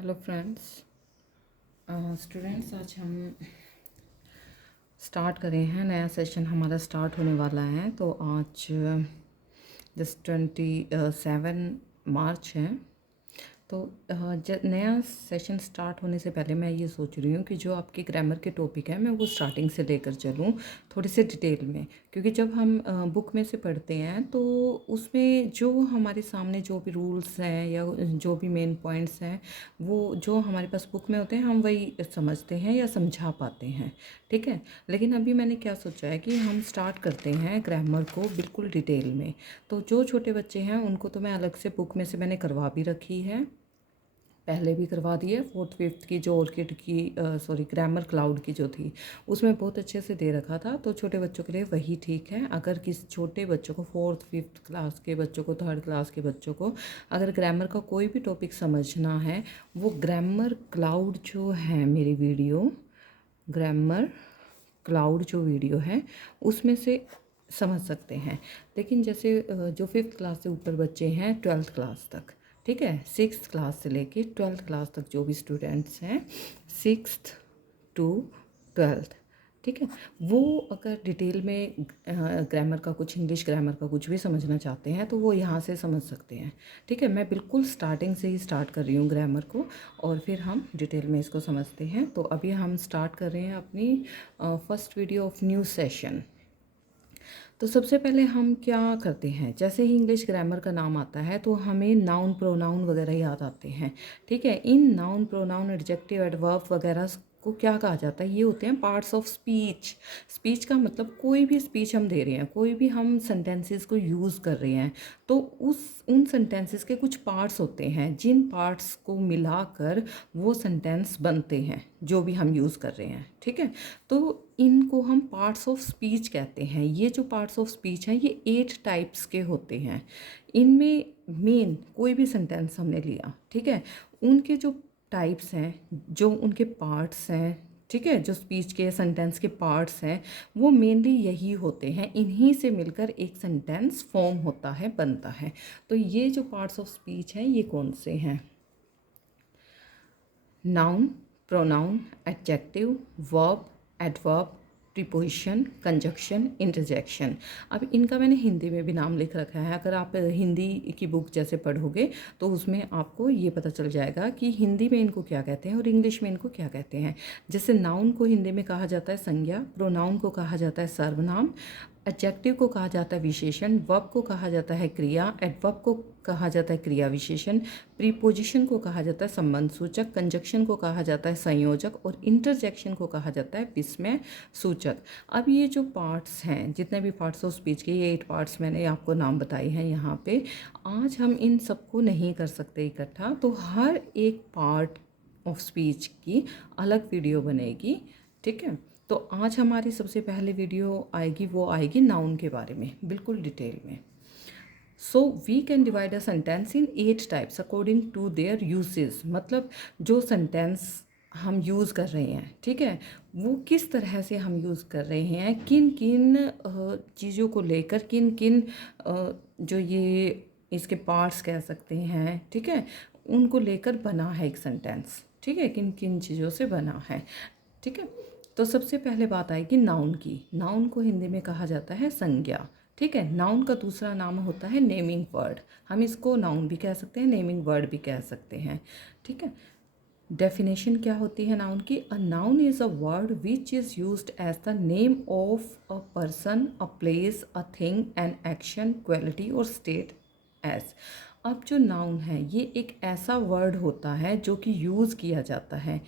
Hello friends students, आज हम start कर रहे हैं। नया सेशन हमारा स्टार्ट होने वाला है। तो आज 27 मार्च है। तो नया सेशन स्टार्ट होने से पहले मैं ये सोच रही हूँ कि जो आपके ग्रामर के टॉपिक हैं मैं वो स्टार्टिंग से लेकर चलूँ थोड़े से डिटेल में, क्योंकि जब हम बुक में से पढ़ते हैं तो उसमें जो हमारे सामने जो भी रूल्स हैं या जो भी मेन पॉइंट्स हैं वो जो हमारे पास बुक में होते हैं हम वही समझते हैं या समझा पाते हैं। ठीक है, लेकिन अभी मैंने क्या सोचा है कि हम स्टार्ट करते हैं ग्रामर को बिल्कुल डिटेल में। तो जो छोटे बच्चे हैं उनको तो मैं अलग से बुक में से मैंने करवा भी रखी है, पहले भी करवा दी है। 4th 5th की जो ऑर्किड की ग्रामर क्लाउड की जो थी उसमें बहुत अच्छे से दे रखा था। तो छोटे बच्चों के लिए वही ठीक है। अगर किसी छोटे बच्चों को 4th 5th क्लास के बच्चों को 3rd क्लास के बच्चों को अगर ग्रामर का कोई भी टॉपिक समझना है, वो ग्रामर क्लाउड जो है मेरी वीडियो, ग्रामर क्लाउड जो वीडियो है उसमें से समझ सकते हैं। लेकिन जैसे जो 5th क्लास से ऊपर बच्चे हैं 12th क्लास तक, ठीक है, 6th क्लास से लेके 12th क्लास तक जो भी स्टूडेंट्स हैं 6th to 12th, ठीक है, वो अगर डिटेल में ग्रामर का कुछ, इंग्लिश ग्रामर का कुछ भी समझना चाहते हैं तो वो यहाँ से समझ सकते हैं। ठीक है, मैं बिल्कुल स्टार्टिंग से ही स्टार्ट कर रही हूँ ग्रामर को और फिर हम डिटेल में इसको समझते हैं। तो अभी हम स्टार्ट कर रहे हैं अपनी first video of new session. तो सबसे पहले हम क्या करते हैं, जैसे ही इंग्लिश ग्रामर का नाम आता है तो हमें नाउन प्रोनाउन वगैरह याद आते हैं। ठीक है, इन नाउन प्रोनाउन एडजेक्टिव एडवर्ब वगैरह को क्या कहा जाता है, ये होते हैं पार्ट्स ऑफ स्पीच। स्पीच का मतलब कोई भी स्पीच हम दे रहे हैं, कोई भी हम सेंटेंसेस को यूज़ कर रहे हैं तो उन सेंटेंसेस के कुछ पार्ट्स होते हैं जिन पार्ट्स को मिलाकर वो सेंटेंस बनते हैं जो भी हम यूज़ कर रहे हैं। ठीक है, तो इनको हम पार्ट्स ऑफ स्पीच कहते हैं। ये जो पार्ट्स ऑफ स्पीच हैं ये 8 टाइप्स के होते हैं। इनमें मेन कोई भी सेंटेंस हमने लिया, ठीक है, उनके जो टाइप्स हैं, जो उनके पार्ट्स हैं, ठीक है, जो स्पीच के सेंटेंस के पार्ट्स हैं वो मेनली यही होते हैं। इन्हीं से मिलकर एक सेंटेंस फॉर्म होता है, बनता है। तो ये जो पार्ट्स ऑफ स्पीच हैं ये कौन से हैं? Noun, pronoun, adjective, verb, adverb, preposition, conjunction, interjection. अब इनका मैंने हिंदी में भी नाम लिख रखा है। अगर आप हिंदी की बुक जैसे पढ़ोगे तो उसमें आपको ये पता चल जाएगा कि हिंदी में इनको क्या कहते हैं और इंग्लिश में इनको क्या कहते हैं। जैसे नाउन को हिंदी में कहा जाता है संज्ञा, प्रोनाउन को कहा जाता है सर्वनाम, एडजेक्टिव को कहा जाता है विशेषण, वर्ब को कहा जाता है क्रिया, एडवर्ब को कहा जाता है क्रिया विशेषण, प्रीपोजिशन को कहा जाता है संबंध सूचक, कंजक्शन को कहा जाता है संयोजक और इंटरजेक्शन को कहा जाता है विस्मय सूचक। अब ये जो पार्ट्स हैं, जितने भी पार्ट्स ऑफ स्पीच के, ये 8 पार्ट्स मैंने आपको नाम बताए हैं यहाँ पे। आज हम इन सबको नहीं कर सकते इकट्ठा, तो हर एक पार्ट ऑफ स्पीच की अलग वीडियो बनेगी। ठीक है, तो आज हमारी सबसे पहले वीडियो आएगी, वो आएगी नाउन के बारे में बिल्कुल डिटेल में। So we can divide a sentence in 8 types according to their usage. मतलब जो सेंटेंस हम यूज़ कर रहे हैं, ठीक है, वो किस तरह से हम यूज़ कर रहे हैं, किन किन चीज़ों को लेकर, किन किन जो ये इसके पार्ट्स कह सकते हैं, ठीक है, उनको लेकर बना है एक सेंटेंस। ठीक है, किन किन चीज़ों से बना है। ठीक है, तो सबसे पहले बात आएगी नाउन की। नाउन को हिंदी में कहा जाता है संज्ञा। ठीक है, नाउन का दूसरा नाम होता है नेमिंग वर्ड। हम इसको नाउन भी कह सकते हैं, नेमिंग वर्ड भी कह सकते हैं। ठीक है, डेफिनेशन क्या होती है नाउन की? A noun is a word which is used as the name of a person, a place, a thing, an action, quality और स्टेट एज। अब जो नाउन है ये एक ऐसा वर्ड होता है जो कि यूज़ किया जाता है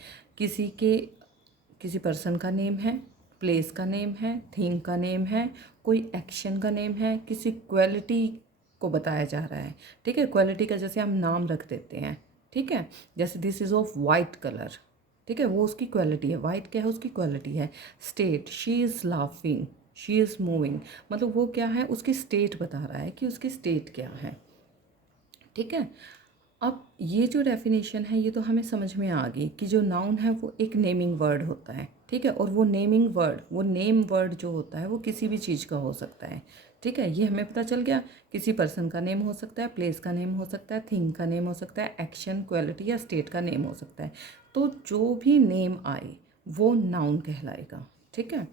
किसी पर्सन का नेम है, प्लेस का नेम है, थिंग का नेम है, कोई एक्शन का नेम है, किसी क्वालिटी को बताया जा रहा है। ठीक है, क्वालिटी का जैसे हम नाम रख देते हैं, ठीक है, जैसे this is of white colour, ठीक है, वो उसकी क्वालिटी है। वाइट क्या है? उसकी क्वालिटी है। State, she is laughing, she is moving, मतलब वो क्या है? उसकी स्टेट बता रहा है कि उसकी स्टेट क्या है। ठीक है, अब ये जो डेफिनेशन है ये तो हमें समझ में आ गई कि जो नाउन है वो एक नेमिंग वर्ड होता है। ठीक है, और वो नेमिंग वर्ड, वो नेम वर्ड जो होता है वो किसी भी चीज़ का हो सकता है। ठीक है, ये हमें पता चल गया। किसी पर्सन का नेम हो सकता है, प्लेस का नेम हो सकता है, थिंग का नेम हो सकता है, एक्शन, क्वालिटी या स्टेट का नेम हो सकता है। तो जो भी नेम आए वो नाउन कहलाएगा। ठीक है,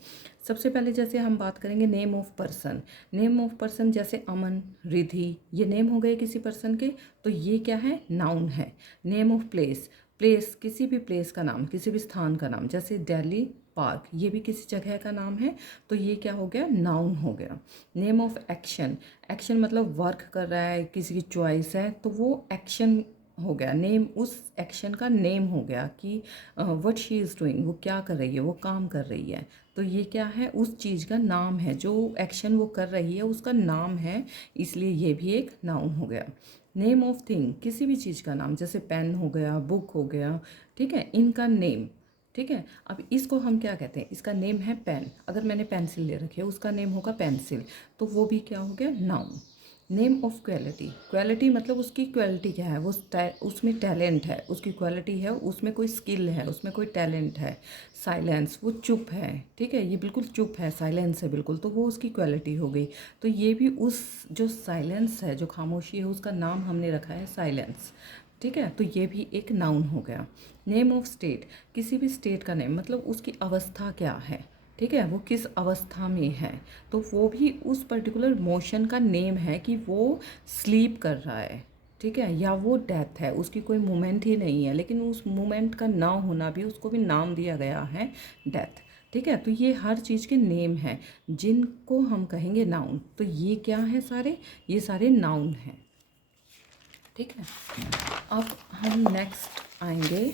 सबसे पहले जैसे हम बात करेंगे name of person. Name of person जैसे अमन, रिधि, ये नेम हो गए किसी पर्सन के, तो ये क्या है, नाउन है। नेम ऑफ प्लेस, प्लेस किसी भी प्लेस का नाम, किसी भी स्थान का नाम, जैसे दिल्ली पार्क, ये भी किसी जगह का नाम है, तो ये क्या हो गया, नाउन हो गया। नेम ऑफ एक्शन, एक्शन मतलब वर्क कर रहा है, किसी की चॉइस है, तो वो एक्शन हो गया। नेम उस एक्शन का नेम हो गया कि व्हाट शी इज़ डूइंग, वो क्या कर रही है, वो काम कर रही है, तो ये क्या है, उस चीज़ का नाम है। जो एक्शन वो कर रही है उसका नाम है, इसलिए ये भी एक नाउन हो गया। नेम ऑफ थिंग, किसी भी चीज़ का नाम, जैसे पेन हो गया, बुक हो गया, ठीक है, इनका नेम। ठीक है, अब इसको हम क्या कहते हैं, इसका नेम है पेन। अगर मैंने पेंसिल ले रखी है, उसका नेम होगा पेंसिल, तो वो भी क्या हो गया, noun. Name of quality, quality मतलब उसकी क्वालिटी क्या है, वो उसमें टैलेंट है, उसकी क्वालिटी है, उसमें कोई स्किल है, उसमें कोई टैलेंट है। साइलेंस, वो चुप है, ठीक है, ये बिल्कुल चुप है, साइलेंस है बिल्कुल, तो वो उसकी क्वालिटी हो गई। तो ये भी उस जो साइलेंस है, जो खामोशी है, उसका नाम हमने रखा है साइलेंस। ठीक है, तो ये भी एक नाउन हो गया। नेम ऑफ स्टेट, किसी भी स्टेट का नेम मतलब उसकी अवस्था क्या है, ठीक है, वो किस अवस्था में है, तो वो भी उस पर्टिकुलर मोशन का नेम है कि वो स्लीप कर रहा है, ठीक है, या वो डेथ है, उसकी कोई मूवमेंट ही नहीं है, लेकिन उस मूवमेंट का ना होना भी उसको भी नाम दिया गया है डेथ। ठीक है, तो ये हर चीज़ के नेम हैं जिनको हम कहेंगे नाउन। तो ये क्या है, सारे ये सारे नाउन हैं। ठीक है, अब हम नेक्स्ट आएंगे,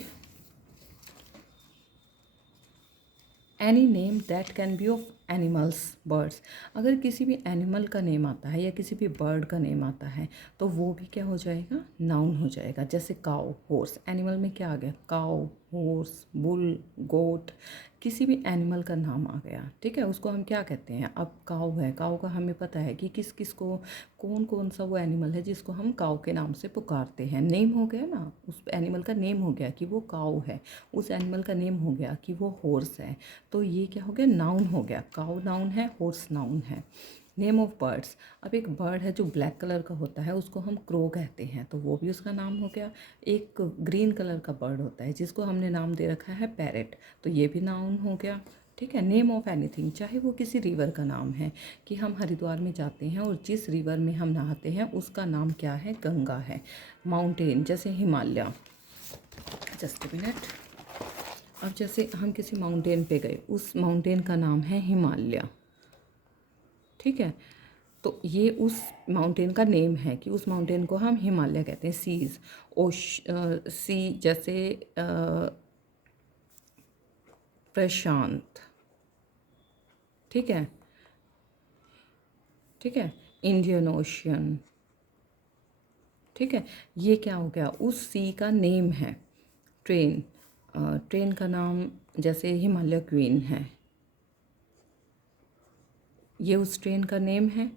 any name that can be of animals, birds. अगर किसी भी एनिमल का नेम आता है या किसी भी बर्ड का नेम आता है, तो वो भी क्या हो जाएगा, नाउन हो जाएगा। जैसे काऊ, हॉर्स, एनिमल में क्या आ गया, काऊ, हॉर्स, बुल, गोट, किसी भी एनिमल का नाम आ गया। ठीक है, उसको हम क्या कहते हैं, अब काऊ है, काऊ का हमें पता है कि किस किस को, कौन कौन सा वो एनिमल है जिसको हम काऊ के नाम से पुकारते हैं। नेम हो गया ना, उस एनिमल का नेम हो गया कि वो काऊ है, उस एनिमल का नेम हो गया कि वो हॉर्स है, तो ये क्या हो गया, नाउन हो गया। काऊ नाउन है, हॉर्स नाउन है। नेम ऑफ बर्ड्स, अब एक बर्ड है जो ब्लैक कलर का होता है, उसको हम क्रो कहते हैं, तो वो भी उसका नाम हो गया। एक ग्रीन कलर का बर्ड होता है जिसको हमने नाम दे रखा है पैरेट, तो ये भी नाउन हो गया। ठीक है, नेम ऑफ एनीथिंग, चाहे वो किसी रिवर का नाम है, कि हम हरिद्वार में जाते हैं और जिस रिवर में हम नहाते हैं उसका नाम क्या है, गंगा है। माउंटेन, जैसे हिमालय, जस्ट अ मिनट, अब जैसे हम किसी माउंटेन पे गए, उस माउंटेन का नाम है हिमालय। ठीक है, तो ये उस माउंटेन का नेम है कि उस माउंटेन को हम हिमालय कहते हैं। सीज, सी जैसे प्रशांत, ठीक है, ठीक है, इंडियन ओशियन। ठीक है, ये क्या हो गया, उस सी का नेम है। ट्रेन, ट्रेन का नाम जैसे हिमालय क्वीन है, ये उस ट्रेन का नेम है।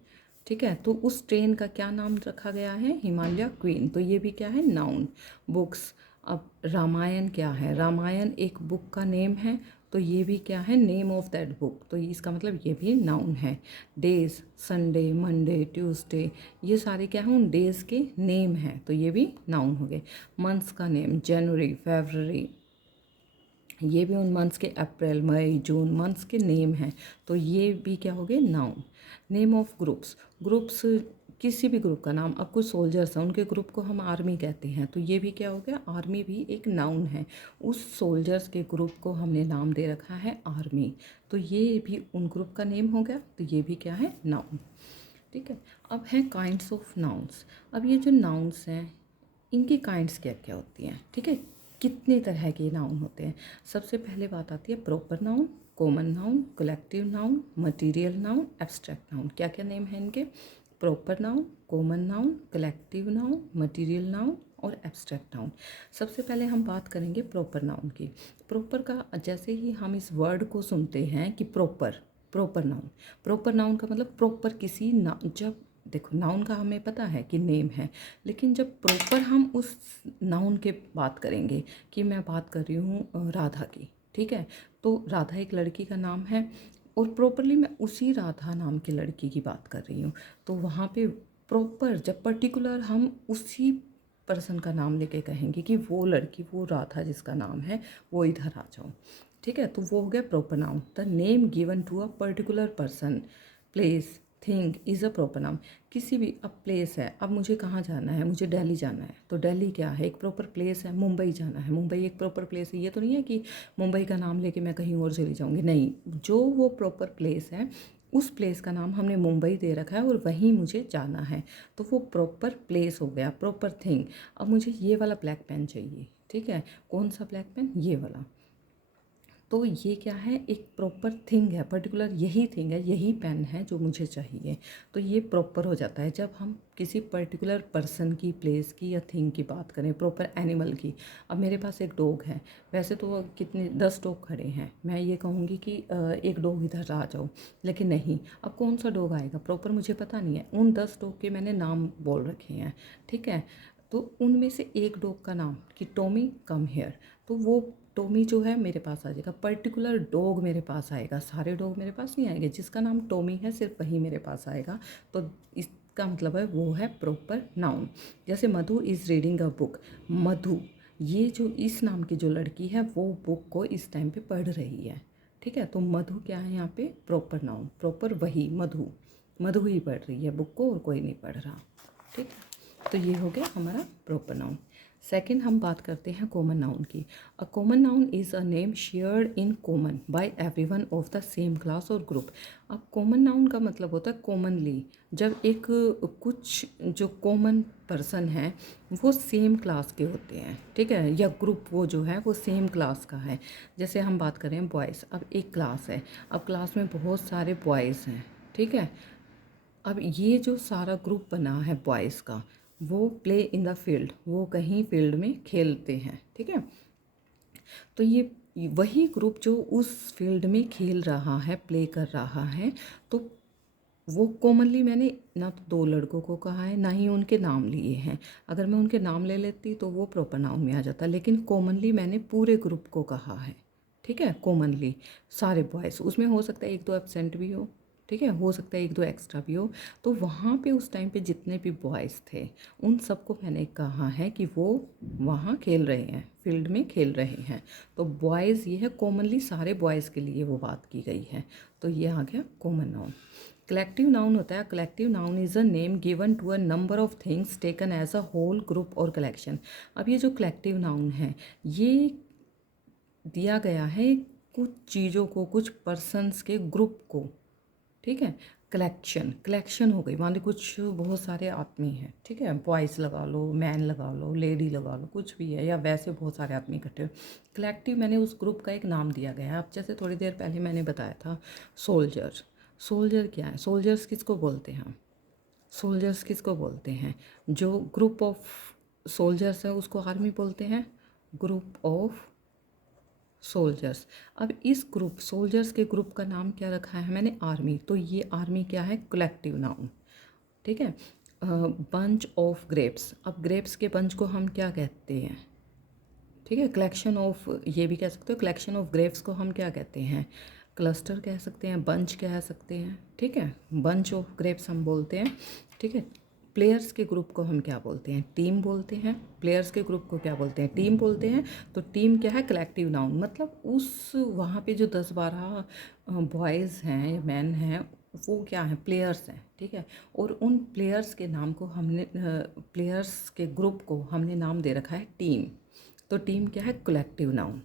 ठीक है, तो उस ट्रेन का क्या नाम रखा गया है, हिमालय क्वीन, तो ये भी क्या है, नाउन। बुक्स, अब रामायण क्या है, रामायण एक बुक का नेम है, तो ये भी क्या है, नेम ऑफ दैट बुक, तो इसका मतलब ये भी नाउन है। डेज, संडे, मंडे, ट्यूसडे, ये सारे क्या हैं, उन डेज़ के नेम हैं, तो ये भी नाउन हो गए। मंथ्स का नेम, जनवरी, फरवरी, ये भी उन मंथ्स के, अप्रैल, मई, जून, मंथ्स के नेम हैं, तो ये भी क्या हो गए, noun. Name of groups, groups किसी भी ग्रुप का नाम, अब कुछ सोल्जर्स हैं, उनके ग्रुप को हम आर्मी कहते हैं, तो ये भी क्या हो गया, आर्मी भी एक नाउन है। उस सोल्जर्स के ग्रुप को हमने नाम दे रखा है आर्मी, तो ये भी उन ग्रुप का नेम हो गया, तो ये भी क्या है, नाउन। ठीक है, अब है काइंड्स ऑफ नाउन्स। अब ये जो नाउन्स हैं इनकी काइंड्स क्या क्या होती हैं, ठीक है, कितने तरह के नाउन होते हैं। सबसे पहले बात आती है proper noun, common noun, collective noun, material noun, abstract noun. क्या क्या नेम हैं इनके, proper noun, common noun, collective noun, material noun और एब्स्ट्रैक्ट नाउन। सबसे पहले हम बात करेंगे प्रॉपर नाउन की। प्रॉपर का, जैसे ही हम इस वर्ड को सुनते हैं कि proper, proper noun, proper noun का मतलब प्रॉपर किसी ना, जब देखो नाउन का हमें पता है कि नेम है, लेकिन जब प्रॉपर हम उस नाउन के बात करेंगे, कि मैं बात कर रही हूँ राधा की, ठीक है, तो राधा एक लड़की का नाम है, और प्रॉपरली मैं उसी राधा नाम की लड़की की बात कर रही हूँ। तो वहाँ पे प्रॉपर जब पर्टिकुलर हम उसी पर्सन का नाम लेके कहेंगे कि वो लड़की, वो राधा जिसका नाम है, वो इधर आ जाओ, ठीक है, तो वो हो गया proper noun. The name given to a particular person, place, thing is a proper noun. किसी भी, अब प्लेस है, अब मुझे कहाँ जाना है, मुझे दिल्ली जाना है, तो दिल्ली क्या है, एक प्रॉपर प्लेस है। मुंबई जाना है, मुंबई एक प्रॉपर प्लेस है। ये तो नहीं है कि मुंबई का नाम लेके मैं कहीं और चली जाऊँगी, नहीं, जो वो प्रॉपर प्लेस है उस प्लेस का नाम हमने मुंबई दे रखा है और वहीं मुझे जाना है, तो वो प्रॉपर प्लेस हो गया, प्रॉपर थिंग। अब मुझे ये वाला ब्लैक पेन चाहिए, ठीक है, कौन सा ब्लैक पेन, ये वाला। तो ये क्या है, एक प्रॉपर थिंग है, पर्टिकुलर यही थिंग है, यही पेन है जो मुझे चाहिए। तो ये प्रॉपर हो जाता है जब हम किसी पर्टिकुलर पर्सन की, प्लेस की या थिंग की बात करें, प्रॉपर एनिमल की। अब मेरे पास एक डॉग है, वैसे तो कितने 10 डॉग खड़े हैं, मैं ये कहूँगी कि एक डॉग इधर आ जाओ, लेकिन नहीं, अब कौन सा डॉग आएगा, प्रॉपर मुझे पता नहीं है। उन 10 डॉग के मैंने नाम बोल रखे हैं, ठीक है, तो उनमें से एक डॉग का नाम कि टॉमी कम हेयर, तो वो टॉमी जो है मेरे पास आ जाएगा, पर्टिकुलर डॉग मेरे पास आएगा, सारे डॉग मेरे पास नहीं आएंगे। जिसका नाम टॉमी है सिर्फ वही मेरे पास आएगा, तो इसका मतलब है वो है प्रॉपर नाउन। जैसे मधु इज़ रीडिंग अ बुक, मधु, ये जो इस नाम की जो लड़की है वो बुक को इस टाइम पे पढ़ रही है, ठीक है, तो मधु क्या है यहाँ पे, प्रॉपर नाउन, प्रॉपर वही मधु, मधु ही पढ़ रही है बुक को और कोई नहीं पढ़ रहा, ठीक है। तो ये हो गया हमारा प्रॉपर नाउन। सेकंड हम बात करते हैं कॉमन नाउन की। A common noun is a name shared in common by everyone of the same class और ग्रुप। अब कॉमन नाउन का मतलब होता है कॉमनली, जब एक कुछ जो कॉमन पर्सन है वो सेम क्लास के होते हैं, ठीक है, या ग्रुप वो जो है वो सेम क्लास का है। जैसे हम बात करें बॉयज़, अब एक क्लास है, अब क्लास में बहुत सारे बॉयज़ हैं, ठीक है, अब ये जो सारा ग्रुप बना है बॉयज़ का, वो प्ले इन द फील्ड, वो कहीं फील्ड में खेलते हैं, ठीक है, तो ये वही ग्रुप जो उस फील्ड में खेल रहा है, प्ले कर रहा है, तो वो कॉमनली मैंने ना तो दो लड़कों को कहा है ना ही उनके नाम लिए हैं। अगर मैं उनके नाम ले लेती तो वो प्रॉपर नाउन में आ जाता, लेकिन कॉमनली मैंने पूरे ग्रुप को कहा है, ठीक है, कॉमनली सारे बॉयज़, उसमें हो सकता है एक दो एब्सेंट भी हो, ठीक है, हो सकता है एक दो एक्स्ट्रा भी हो, तो वहाँ पे उस टाइम पे जितने भी बॉयज़ थे उन सबको मैंने कहा है कि वो वहाँ खेल रहे हैं, फील्ड में खेल रहे हैं, तो बॉयज़ ये है, कॉमनली सारे बॉयज़ के लिए वो बात की गई है, तो ये आ गया कॉमन नाउन। कलेक्टिव नाउन होता है, collective noun is a name given to a number of things taken as a whole, group और कलेक्शन। अब ये जो कलेक्टिव नाउन है ये दिया गया है कुछ चीज़ों को, कुछ पर्सन्स के ग्रुप को, ठीक है, कलेक्शन, कलेक्शन हो गई, मान ली कुछ बहुत सारे आदमी हैं, ठीक है, बॉयज़ लगा लो, मैन लगा लो, लेडी लगा लो, कुछ भी है, या वैसे बहुत सारे आदमी इकट्ठे हो, कलेक्टिव मैंने उस ग्रुप का एक नाम दिया गया है। अब जैसे थोड़ी देर पहले मैंने बताया था सोल्जर, सोल्जर क्या है, सोल्जर्स किसको बोलते हैं, सोल्जर्स किसको बोलते हैं, जो ग्रुप ऑफ सोल्जर्स है उसको आर्मी बोलते हैं, ग्रुप ऑफ सोल्जर्स। अब इस ग्रुप सोल्जर्स के ग्रुप का नाम क्या रखा है मैंने, आर्मी, तो ये आर्मी क्या है, कलेक्टिव नाउन, ठीक है। बंच ऑफ ग्रेप्स, अब ग्रेप्स के बंच को हम क्या कहते हैं, ठीक है, कलेक्शन ऑफ, ये भी कह सकते हो, कलेक्शन ऑफ ग्रेप्स को हम क्या कहते हैं, क्लस्टर कह सकते हैं, बंच कह सकते हैं, ठीक है, बंच ऑफ ग्रेप्स हम बोलते हैं, ठीक है। प्लेयर्स के ग्रुप को हम क्या बोलते हैं, टीम बोलते हैं, प्लेयर्स के ग्रुप को क्या बोलते हैं, टीम बोलते हैं, तो टीम क्या है, कलेक्टिव नाउन, मतलब उस वहाँ पे जो 10-12 बॉयज़ हैं या मैन हैं वो क्या है, प्लेयर्स हैं, ठीक है, और उन प्लेयर्स के नाम को हमने, प्लेयर्स के ग्रुप को हमने नाम दे रखा है टीम, तो टीम क्या है, कलेक्टिव नाउन।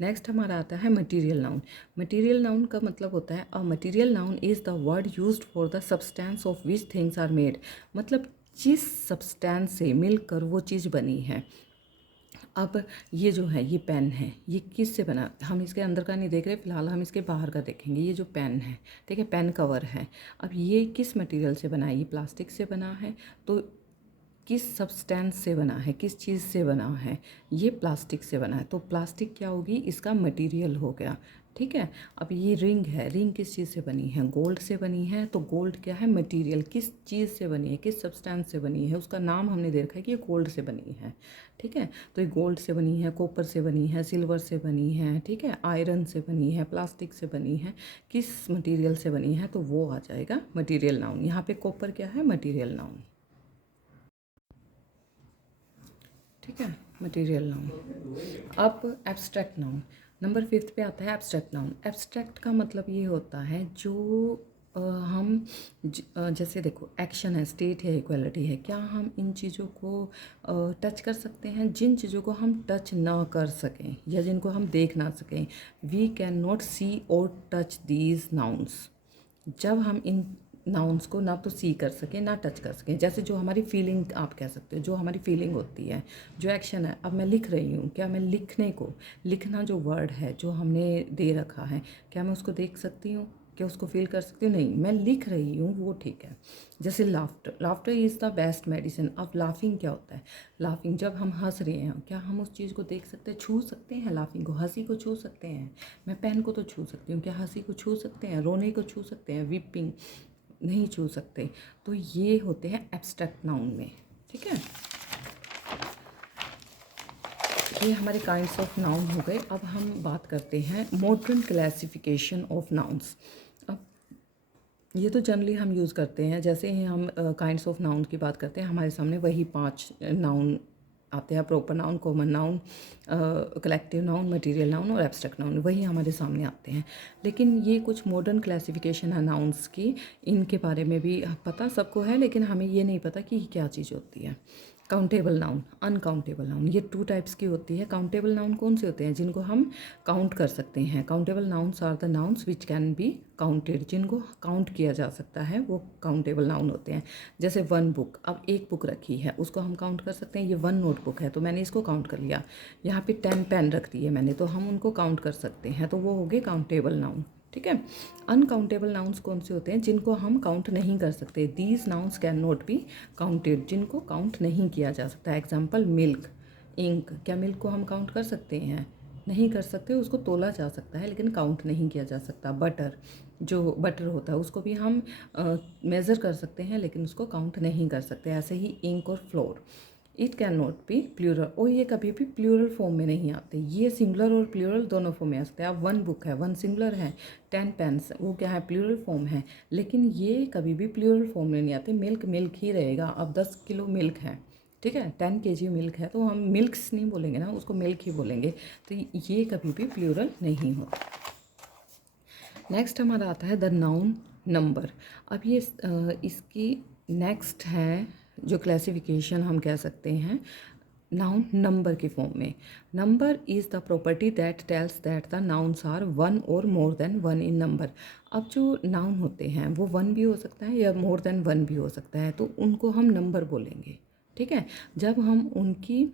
नेक्स्ट हमारा आता है मटेरियल नाउन। मटेरियल नाउन का मतलब होता है a material noun is the word used for the substance of which things are made, मतलब जिस सब्सटेंस से मिलकर वो चीज़ बनी है। अब ये जो है, ये पेन है, ये किस से बना, हम इसके अंदर का नहीं देख रहे फिलहाल, हम इसके बाहर का देखेंगे। ये जो पेन है, ठीक है, पेन कवर है, अब ये किस मटेरियल से बना है, ये प्लास्टिक से बना है, तो किस सब्सटेंस से बना है, किस चीज़ से बना है, ये प्लास्टिक से बना है। तो प्लास्टिक क्या होगी, इसका मटेरियल हो गया। ठीक है, अब ये रिंग है, रिंग किस चीज़ से बनी है, गोल्ड से बनी है। तो गोल्ड क्या है, मटेरियल, किस चीज़ से बनी है, किस सब्सटेंस से बनी है, उसका नाम हमने दे रखा है कि ये गोल्ड से बनी है। ठीक है, तो ये गोल्ड से बनी है, कॉपर से बनी है, सिल्वर से बनी है, ठीक है, आयरन से बनी है, प्लास्टिक से बनी है, किस मटेरियल से बनी है, तो वो आ जाएगा मटेरियल नाउन। यहाँ पे कॉपर क्या है, मटेरियल नाउन। ठीक है, मटेरियल नाउन। अब एब्स्ट्रैक्ट नाउन, नंबर 5 पे आता है एब्स्ट्रैक्ट नाउन। एब्स्ट्रैक्ट का मतलब ये होता है जो जैसे देखो, एक्शन है, स्टेट है, इक्वलिटी है, क्या हम इन चीज़ों को टच कर सकते हैं। जिन चीज़ों को हम टच ना कर सकें या जिनको हम देख ना सकें, वी कैन नॉट सी और टच दीज नाउन्स। जब हम इन नाउन्स को ना तो सी कर सकें ना टच कर सकें, जैसे जो हमारी फीलिंग, आप कह सकते हो जो हमारी फीलिंग होती है, जो एक्शन है। अब मैं लिख रही हूँ, क्या मैं लिखने को, लिखना जो वर्ड है जो हमने दे रखा है, क्या मैं उसको देख सकती हूँ, क्या उसको फील कर सकती हूँ, नहीं, मैं लिख रही हूँ, वो ठीक है। जैसे laughter, laughter is the best medicine. अब लाफिंग क्या होता है, लाफिंग जब हम हंस रहे हैं, क्या हम उस चीज़ को देख सकते हैं, छू सकते हैं लाफिंग को, हंसी को छू सकते हैं। मैं पेन को तो छू सकती हूँ, क्या हंसी को छू सकते हैं, रोने को छू सकते हैं, वीपिंग नहीं छू सकते। तो ये होते हैं एब्स्ट्रैक्ट नाउन में। ठीक है, ये हमारे काइंड्स ऑफ नाउन हो गए। अब हम बात करते हैं मॉडर्न क्लासिफिकेशन ऑफ नाउन्स। अब ये तो जनरली हम यूज़ करते हैं, जैसे ही हम काइंड्स ऑफ नाउन की बात करते हैं, हमारे सामने वही 5 नाउन आते हैं, proper noun, common noun, collective noun, material noun और एब्स्ट्रैक्ट नाउन, वही हमारे सामने आते हैं। लेकिन ये कुछ मॉडर्न क्लासिफिकेशन है नाउन्स की, इनके बारे में भी पता सबको है, लेकिन हमें ये नहीं पता कि क्या चीज़ होती है। काउंटेबल नाउन, अनकाउंटेबल नाउन, ये 2 टाइप्स की होती है। काउंटेबल नाउन कौन से होते हैं, जिनको हम काउंट कर सकते हैं। Countable nouns are the nouns which can be counted, जिनको काउंट किया जा सकता है, वो काउंटेबल नाउन होते हैं। जैसे 1 बुक, अब एक बुक रखी है, उसको हम काउंट कर सकते हैं। ये 1 नोटबुक है, तो मैंने इसको काउंट कर लिया। यहाँ पे 10 पेन रख दिए मैंने, तो हम उनको काउंट कर सकते हैं, तो वो हो गए काउंटेबल नाउन। ठीक है, अनकाउंटेबल नाउन्स कौन से होते हैं, जिनको हम काउंट नहीं कर सकते। These nouns can not B counted, जिनको काउंट नहीं किया जा सकता। एग्जाम्पल मिल्क, इंक, क्या मिल्क को हम काउंट कर सकते हैं, नहीं कर सकते। उसको तोला जा सकता है लेकिन काउंट नहीं किया जा सकता। बटर, जो बटर होता है उसको भी हम मेज़र कर सकते हैं लेकिन उसको काउंट नहीं कर सकते। ऐसे ही इंक और flour, it can not be plural, और ये कभी भी प्लूरल फॉर्म में नहीं आते। ये सिंगुलर और प्लूरल दोनों फॉर्म में आ सकते हैं। अब 1 बुक है, 1 सिंगुलर है, 10 पेन्स, वो क्या है, प्लूरल फॉर्म है, लेकिन ये कभी भी प्लूरल फॉर्म में नहीं आते। मिल्क मिल्क ही रहेगा। अब 10 किलो मिल्क है, ठीक है, 10 kg मिल्क है, तो हम मिल्क्स नहीं बोलेंगे ना, उसको मिल्क ही बोलेंगे। तो ये कभी भी प्लूरल नहीं होता। नेक्स्ट हमारा आता है द नाउन नंबर। अब ये इसकी नेक्स्ट है जो क्लासिफिकेशन हम कह सकते हैं नाउन नंबर के फॉर्म में। Number is the property that tells that the nouns are 1 और मोर देन 1 इन नंबर। अब जो नाउन होते हैं वो 1 भी हो सकता है या मोर देन 1 भी हो सकता है, तो उनको हम नंबर बोलेंगे। ठीक है, जब हम उनकी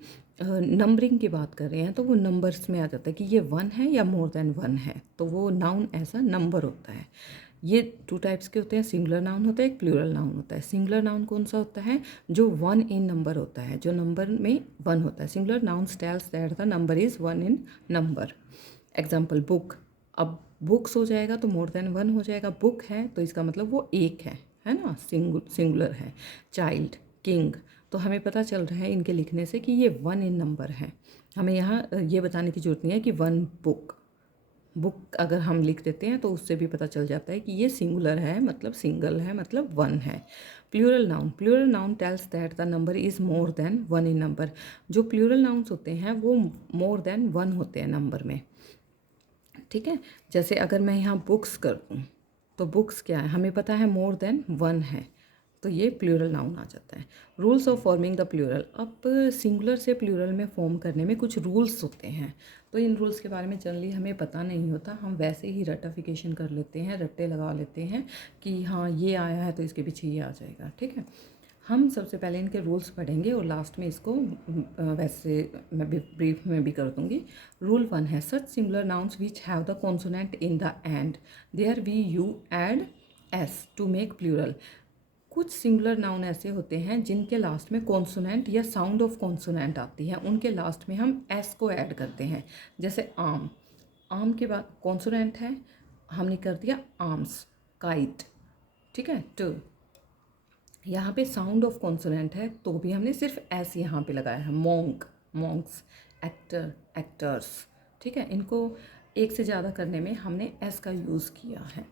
नंबरिंग की बात कर रहे हैं तो वो नंबर्स में आ जाता है कि ये 1 है या मोर देन 1 है, तो वो नाउन ऐसा नंबर होता है। ये 2 टाइप्स के होते हैं, सिंगुलर नाउन होता है, एक प्लूरल नाउन होता है। सिंगुलर नाउन कौन सा होता है, जो 1 इन नंबर होता है, जो नंबर में 1 होता है। Singular noun tells that the number is 1 in number. Example book, अब बुक्स हो जाएगा तो मोर देन 1 हो जाएगा। बुक है तो इसका मतलब वो एक है ना, सिंगुलर है। चाइल्ड, किंग, तो हमें पता चल रहा है इनके लिखने से कि ये 1 इन नंबर है। हमें यहाँ ये बताने की ज़रूरत नहीं है कि 1 बुक, बुक अगर हम लिख देते हैं तो उससे भी पता चल जाता है कि ये सिंगुलर है, मतलब सिंगल है, मतलब 1 है। Plural noun, plural noun tells that the number is more than 1 in number. जो प्लूरल नाउन्स होते हैं वो मोर देन 1 होते हैं नंबर में। ठीक है, जैसे अगर मैं यहाँ बुक्स कर दूँ तो बुक्स क्या है, हमें पता है मोर देन 1 है, तो ये प्लूरल नाउन आ जाता है। Rules of forming the plural, अब सिंगुलर से प्लूरल में फॉर्म करने में कुछ रूल्स होते हैं, तो इन रूल्स के बारे में जनरली हमें पता नहीं होता। हम वैसे ही रटाफिकेशन कर लेते हैं, रट्टे लगा लेते हैं कि हाँ ये आया है तो इसके पीछे ये आ जाएगा। ठीक है, हम सबसे पहले इनके रूल्स पढ़ेंगे और लास्ट में इसको वैसे मैं ब्रीफ में भी कर दूंगी। रूल 1 है, such singular nouns which have the consonant in the end there we you add S to make plural. कुछ सिंगुलर नाउन ऐसे होते हैं जिनके लास्ट में कॉन्सोनेंट या साउंड ऑफ कॉन्सोनेंट आती है, उनके लास्ट में हम एस को ऐड करते हैं। जैसे आम, आम के बाद कॉन्सोनेंट है, हमने कर दिया आर्म्स, काइट, ठीक है। टू, यहाँ पे साउंड ऑफ कॉन्सोनेंट है तो भी हमने सिर्फ एस यहाँ पे लगाया है। मोंक, मोंक्स, एक्टर, एक्टर्स, ठीक है। इनको एक से ज़्यादा करने में हमने एस का यूज़ किया है।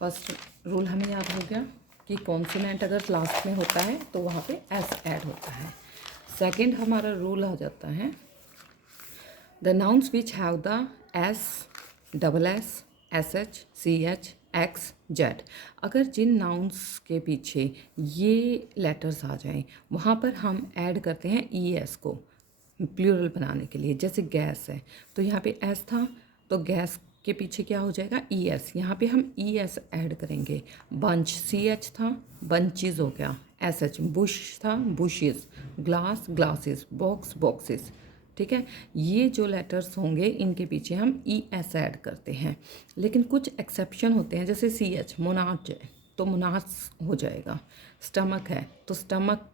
फर्स्ट रूल हमें याद हो गया कि कॉन्सोनेंट अगर लास्ट में होता है तो वहाँ पे एस ऐड होता है। सेकंड हमारा रूल आ जाता है, the nouns which have the S, double S, S H, C H, X, Z. अगर जिन नाउन्स के पीछे ये लेटर्स आ जाएं वहाँ पर हम ऐड करते हैं ई एस को प्लूरल बनाने के लिए। जैसे गैस है तो यहाँ पे एस था तो गैस के पीछे क्या हो जाएगा, ई एस, यहाँ पे हम ई एस ऐड करेंगे। बंच, सी एच था, बंचेस हो गया, एस एच। बुश था, bushes. Glass, glasses. Box, boxes, ठीक है। ये जो लेटर्स होंगे इनके पीछे हम ई एस ऐड करते हैं। लेकिन कुछ एक्सेप्शन होते हैं, जैसे सी एच, मोनार्च है तो मोनार्स हो जाएगा। स्टमक है तो स्टमक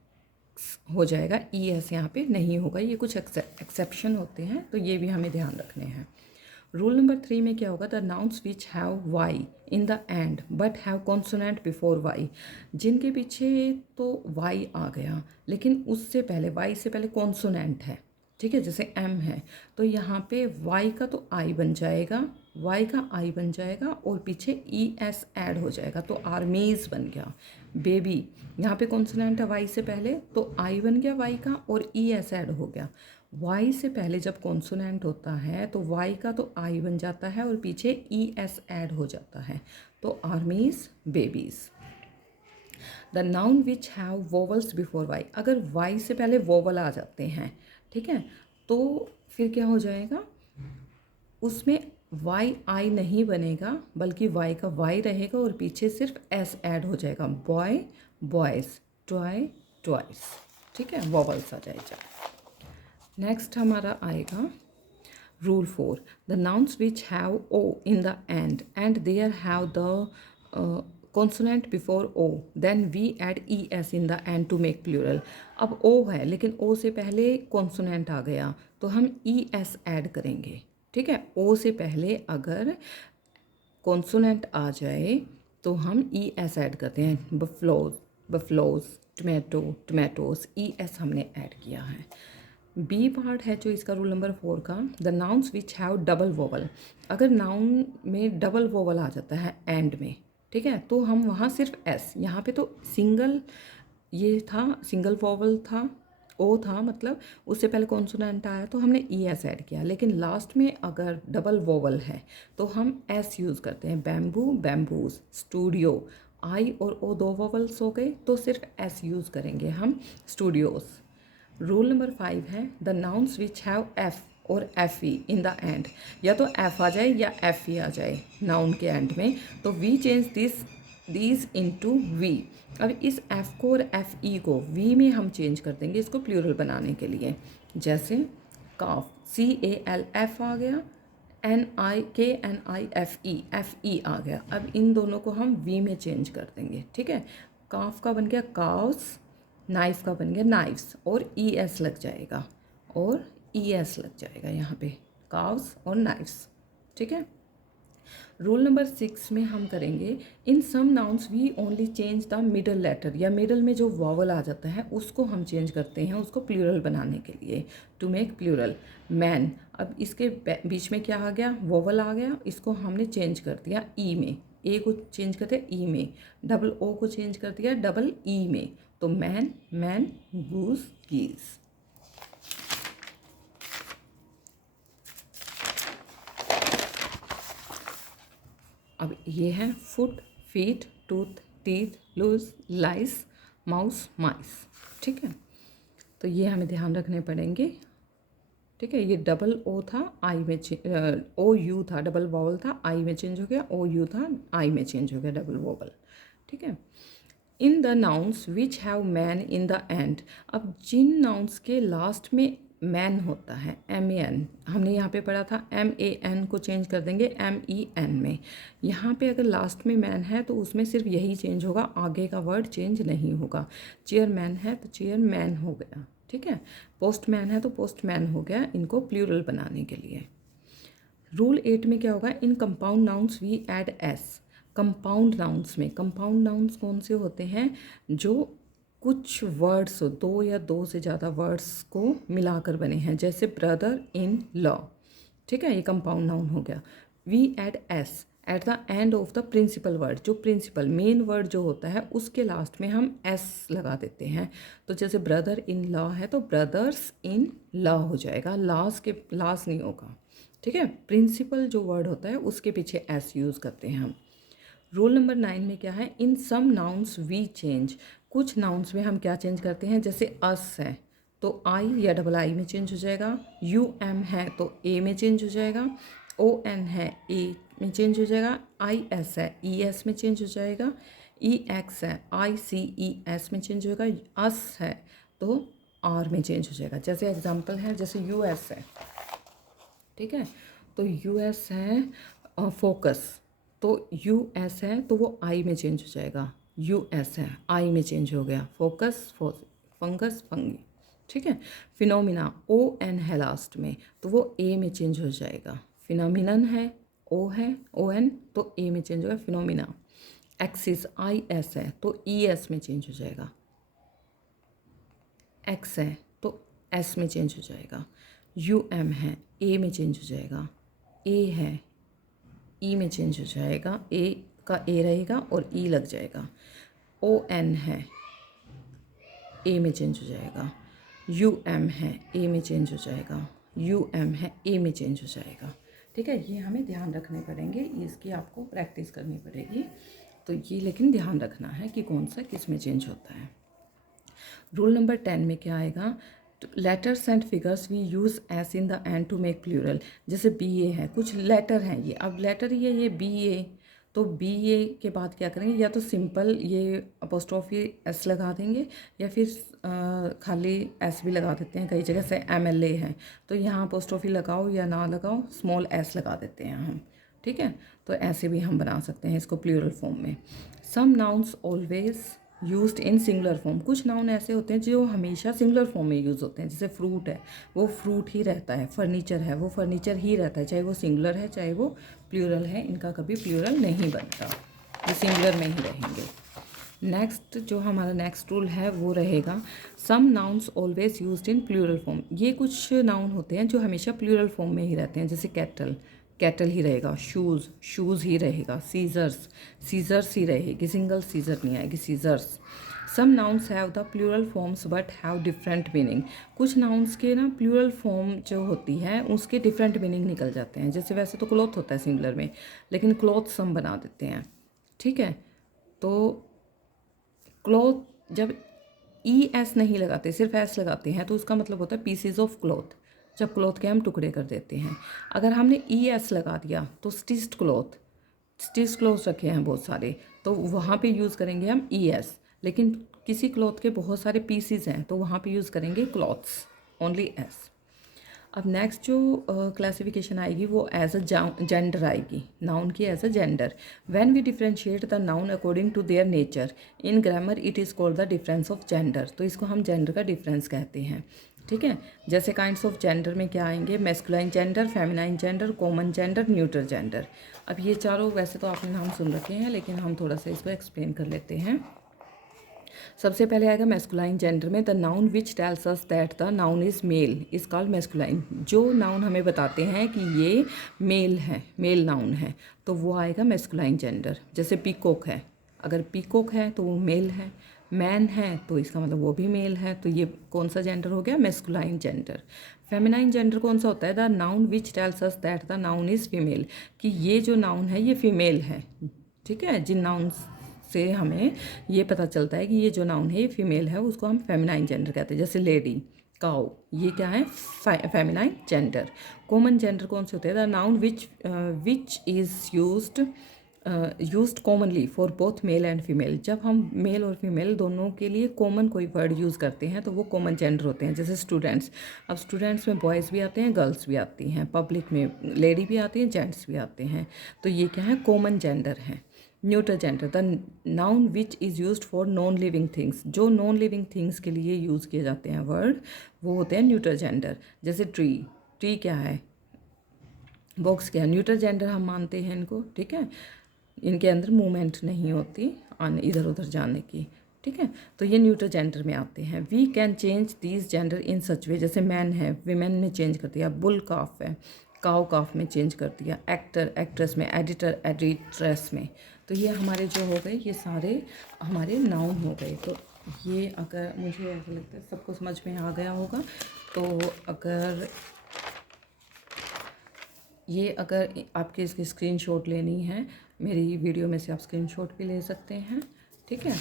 हो जाएगा, ई एस यहाँ पे नहीं होगा। ये कुछ एक्सेप्शन होते हैं तो ये भी हमें ध्यान रखने हैं। रूल नंबर 3 में क्या होगा, the nouns which have Y in the end but have consonant before Y. जिनके पीछे तो वाई आ गया लेकिन उससे पहले, वाई से पहले कॉन्सोनेंट है, ठीक है। जैसे एम है तो यहाँ पे वाई का तो आई बन जाएगा, वाई का आई बन जाएगा और पीछे ई एस ऐड हो जाएगा तो आर्मीज बन गया। बेबी, यहाँ पे कॉन्सोनेंट है वाई से पहले तो आई बन गया वाई का और ई एस ऐड हो गया। वाई से पहले जब कॉन्सोनेंट होता है तो वाई का तो आई बन जाता है और पीछे ई एस ऐड हो जाता है तो armies, babies. The noun which have vowels before Y, अगर वाई से पहले वोवल आ जाते हैं, ठीक है, तो फिर क्या हो जाएगा, उसमें वाई आई नहीं बनेगा बल्कि वाई का वाई रहेगा और पीछे सिर्फ एस ऐड हो जाएगा। बॉय, बॉयज़, टॉय, टॉयस, ठीक है, वोवल्स आ जाएगा। नेक्स्ट हमारा आएगा rule 4, the nouns which have O in the end and there have the consonant before O then we add E S in the end to make plural. अब O है लेकिन ओ से पहले कॉन्सोनेंट आ गया तो हम ई एस ऐड करेंगे, ठीक है। ओ से पहले अगर कॉन्सोनेंट आ जाए तो हम ई एस ऐड करते हैं। Buffaloes, buffaloes, tomato, tomatoes, E S हमने ऐड किया है। बी पार्ट है जो इसका रूल नंबर 4 का, the nouns which have double vowel. अगर नाउन में डबल वोवल आ जाता है एंड में, ठीक है, तो हम वहाँ सिर्फ एस, यहाँ पे तो सिंगल ये था, सिंगल वोवल था, ओ था, मतलब उससे पहले कॉन्सोनेंट आया तो हमने ई एस ऐड किया। लेकिन लास्ट में अगर डबल वोवल है तो हम एस यूज़ करते हैं। बैम्बू, बैम्बूज, स्टूडियो, आई और ओ दो वोवल्स हो गए तो सिर्फ एस यूज़ करेंगे हम, स्टूडियोज़। रूल नंबर 5 है, the nouns which have F और F E in the end, या तो एफ आ जाए या एफ ई आ जाए नाउन के एंड में, तो we change these into V. अब इस एफ को और एफ ई को वी में हम चेंज कर देंगे इसको प्लूरल बनाने के लिए। जैसे काफ, सी ए एल एफ आ गया, एन आई के एन आई एफ ई आ गया। अब इन दोनों को हम वी में चेंज कर देंगे, ठीक है। काफ का बन गया काउस, नाइफ का बन गया नाइफ्स और ई एस लग जाएगा, और ई एस लग जाएगा यहाँ पे, काउस और नाइफ्स, ठीक है। रूल नंबर 6 में हम करेंगे, in some nouns we only change the middle letter, या मिडल में जो वॉवल आ जाता है उसको हम चेंज करते हैं उसको प्लूरल बनाने के लिए, टू मेक प्लूरल। मैन, अब इसके बीच में क्या आ गया, वॉवल आ गया, इसको हमने चेंज कर दिया ई में, ए को चेंज कर दिया ई में, डबल ओ को चेंज कर दिया डबल ई में, तो मैन, मैन, गूस, गीज। अब ये है foot, feet, tooth, teeth, louse, lice, mouse, mice, ठीक है। तो ये हमें ध्यान रखने पड़ेंगे, ठीक है। ये डबल ओ था, आई में ओ यू था, डबल वॉवल था, आई में चेंज हो गया, ओ यू था, आई में चेंज हो गया, डबल वॉवल, ठीक है। In the nouns which have man in the and, अब जिन नाउन्स के लास्ट में मैन होता है, MAN, हमने यहाँ पे पढ़ा था MAN को चेंज कर देंगे MEN में। यहाँ पे अगर लास्ट में मैन है तो उसमें सिर्फ यही चेंज होगा, आगे का वर्ड चेंज नहीं होगा। चेयरमैन है तो चेयरमैन हो गया, ठीक है। पोस्टमैन है तो पोस्टमैन हो गया, इनको प्लूरल बनाने के लिए। रूल 8 में क्या होगा, in compound nouns we add S. Compound nouns में, कंपाउंड नाउन्स कौन से होते हैं, जो कुछ वर्ड्स, दो या दो से ज़्यादा वर्ड्स को मिलाकर बने हैं, जैसे ब्रदर इन लॉ, ठीक है, ये कंपाउंड नाउन हो गया। We add S at the end of the principal word, जो प्रिंसिपल मेन वर्ड जो होता है उसके लास्ट में हम एस लगा देते हैं। तो जैसे ब्रदर इन लॉ है तो ब्रदर्स इन लॉ हो जाएगा, लास नहीं होगा, ठीक है। प्रिंसिपल जो वर्ड होता है उसके पीछे एस यूज़ करते हैं हम। रूल नंबर 9 में क्या है, इन सम नाउन्स वी चेंज। कुछ नाउन्स में हम क्या चेंज करते हैं, जैसे अस है तो आई या डबल आई में चेंज हो जाएगा, UM है तो ए में चेंज हो जाएगा, ON है ए में चेंज हो जाएगा, IS है ES में चेंज हो जाएगा, EX है ICES में चेंज होगा, अस है तो R में चेंज हो जाएगा। जैसे एग्जांपल है, जैसे US है, ठीक है, तो US है फोकस, तो US है तो वो आई में चेंज हो जाएगा, US है आई में चेंज हो गया, फोकस फंगस फंगी, ठीक है। फिनोमिना ON है लास्ट में तो वो ए में चेंज हो जाएगा, फिनोमिनन है O है ON तो ए में चेंज होगा फिनोमिना। एक्सिस IS है तो ES में चेंज हो जाएगा, X है तो S में चेंज हो जाएगा, UM है ए में चेंज हो जाएगा, A है ई में चेंज हो जाएगा, ए का ए रहेगा और ई लग जाएगा, ON है ए में चेंज हो जाएगा, UM है ए में चेंज हो जाएगा, UM है ए में चेंज हो जाएगा, ठीक है। ये हमें ध्यान रखने पड़ेंगे, इसकी आपको प्रैक्टिस करनी पड़ेगी, तो ये लेकिन ध्यान रखना है कि कौन सा किस में चेंज होता है। रूल नंबर 10 में क्या आएगा, letters and figures we use S in the end to make plural. जैसे BA है, कुछ लेटर हैं ये, अब लेटर ही है ये BA, तो BA के बाद क्या करेंगे, या तो सिंपल ये अपोस्ट्रोफी S लगा देंगे, या फिर खाली S भी लगा देते हैं, कई जगह से MLA है तो यहाँ अपोस्ट्रोफी लगाओ या ना लगाओ, स्मॉल S लगा देते हैं हम, ठीक है। तो ऐसे भी हम बना सकते हैं इसको प्लूरल फॉर्म में। Some nouns always used in singular form. कुछ नाउन ऐसे होते हैं जो हमेशा सिंगुलर फॉर्म में यूज़ होते हैं, जैसे फ्रूट है वो फ्रूट ही रहता है, फर्नीचर है वो फर्नीचर ही रहता है, चाहे वो सिंगुलर है चाहे वो प्लूरल है, इनका कभी प्लूरल नहीं बनता, ये सिंगुलर में ही रहेंगे। नेक्स्ट जो हमारा नेक्स्ट रूल है वो रहेगा, some nouns always used in plural form. ये कुछ नाउन होते हैं जो हमेशा प्लूरल फॉर्म में ही रहते हैं, जैसे कैटल ही रहेगा, शूज़ ही रहेगा, सीजर्स ही रहेगी, सिंगल सीजर नहीं आएगी, scissors. Some nouns have the plural forms but have different meaning. कुछ नाउन्स के ना प्लूरल फॉर्म जो होती है उसके डिफरेंट मीनिंग निकल जाते हैं, जैसे वैसे तो क्लॉथ होता है सिंगुलर में, लेकिन क्लॉथ्स हम बना देते हैं, ठीक है। तो क्लॉथ जब ES नहीं लगाते, सिर्फ S लगाते हैं, तो उसका मतलब होता है पीसीज ऑफ क्लॉथ, जब क्लॉथ के हम टुकड़े कर देते हैं। अगर हमने ES लगा दिया तो स्टिच्ड क्लॉथ रखे हैं बहुत सारे, तो वहाँ पे यूज़ करेंगे हम ES, लेकिन किसी क्लॉथ के बहुत सारे पीसीज हैं तो वहाँ पे यूज़ करेंगे क्लॉथ्स, ओनली S। अब नेक्स्ट जो क्लासिफिकेशन आएगी वो एज अ जेंडर आएगी, नाउन की as a gender. When we differentiate the noun according to their nature in grammar it is called the difference of gender. तो इसको हम जेंडर का डिफरेंस कहते हैं, ठीक है। जैसे काइंड्स ऑफ जेंडर में क्या आएंगे, masculine gender, feminine gender, common gender, neutral gender. अब ये चारों वैसे तो आपने नाम सुन रखे हैं, लेकिन हम थोड़ा सा इसको एक्सप्लेन कर लेते हैं। सबसे पहले आएगा मैस्कुलाइन जेंडर में, the noun which tells us that the noun is mail is called masculine. जो नाउन हमें बताते हैं कि ये मेल है, मेल नाउन है, तो वो आएगा मैस्कुलाइन जेंडर। जैसे पीकॉक है, अगर पीकॉक है तो वो मेल है, मैन है तो इसका मतलब वो भी मेल है, तो ये कौन सा जेंडर हो गया, मैस्कुलाइन जेंडर। फेमिनाइन जेंडर कौन सा होता है, the noun which tells us that the noun is female, कि ये जो नाउन है ये फीमेल है, ठीक है। जिन नाउन से हमें ये पता चलता है कि ये जो नाउन है ये फीमेल है, उसको हम फेमिनाइन जेंडर कहते हैं। जैसे लेडी, काउ, ये क्या है, फेमिनाइन जेंडर। कॉमन जेंडर कौन से होते हैं, the noun which is used used commonly for both male and female. जब हम मेल और फीमेल दोनों के लिए कॉमन कोई वर्ड यूज़ करते हैं तो वो कॉमन जेंडर होते हैं। जैसे स्टूडेंट्स, अब स्टूडेंट्स में बॉयज़ भी आते हैं, गर्ल्स भी आती हैं, पब्लिक में लेडी भी आती हैं, जेंट्स भी आते हैं। तो ये क्या है, कॉमन जेंडर है। Neutral gender, the noun which is used for non living things. जो नॉन लिविंग थिंग्स के लिए यूज़ किए जाते हैं वर्ड, वो होते हैं न्यूट्रल जेंडर। जैसे ट्री, ट्री क्या है, बॉक्स क्या है, न्यूट्रल जेंडर हम मानते हैं इनको, ठीक है। इनके अंदर मूवमेंट नहीं होती आने इधर उधर जाने की, ठीक है। तो ये न्यूट्रल जेंडर में आते हैं। We can change these gender in such way, जैसे मैन है, विमेन में चेंज कर दिया, बुल काफ है, काव काफ में चेंज कर दिया, एक्टर एक्ट्रेस में, एडिटर एडिट्रेस में। तो ये हमारे जो हो गए, ये सारे हमारे नाउन हो गए। तो ये अगर मुझे ऐसा लगता है सबको समझ में आ गया होगा। तो अगर आपके इसकी स्क्रीनशॉट लेनी है, मेरी वीडियो में से आप स्क्रीनशॉट भी ले सकते हैं, ठीक है।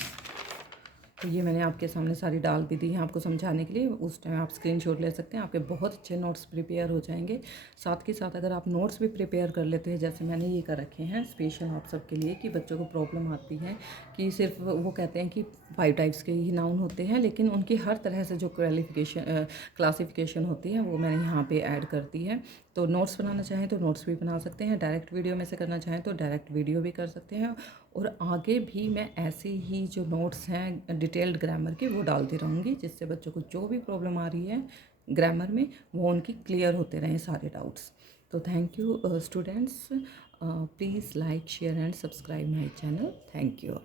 तो ये मैंने आपके सामने सारी डाल भी दी हैं आपको समझाने के लिए, उस टाइम आप स्क्रीनशॉट ले सकते हैं, आपके बहुत अच्छे नोट्स प्रिपेयर हो जाएंगे। साथ के साथ अगर आप नोट्स भी प्रिपेयर कर लेते हैं, जैसे मैंने ये कर रखे हैं स्पेशल आप सबके लिए, कि बच्चों को प्रॉब्लम आती है कि सिर्फ वो कहते हैं कि 5 टाइप्स के ही नाउन होते हैं, लेकिन उनकी हर तरह से जो क्लासिफिकेशन होती है वो मैंने यहाँ पे ऐड कर दी है। तो नोट्स बनाना चाहें तो नोट्स भी बना सकते हैं, डायरेक्ट वीडियो में से करना चाहें तो डायरेक्ट वीडियो भी कर सकते हैं। और आगे भी मैं ऐसे ही जो नोट्स हैं डिटेल्ड ग्रामर के, वो डालती रहूँगी, जिससे बच्चों को जो भी प्रॉब्लम आ रही है ग्रामर में, वो उनकी क्लियर होते रहें सारे डाउट्स। तो thank you students, please like share and subscribe my channel. Thank you.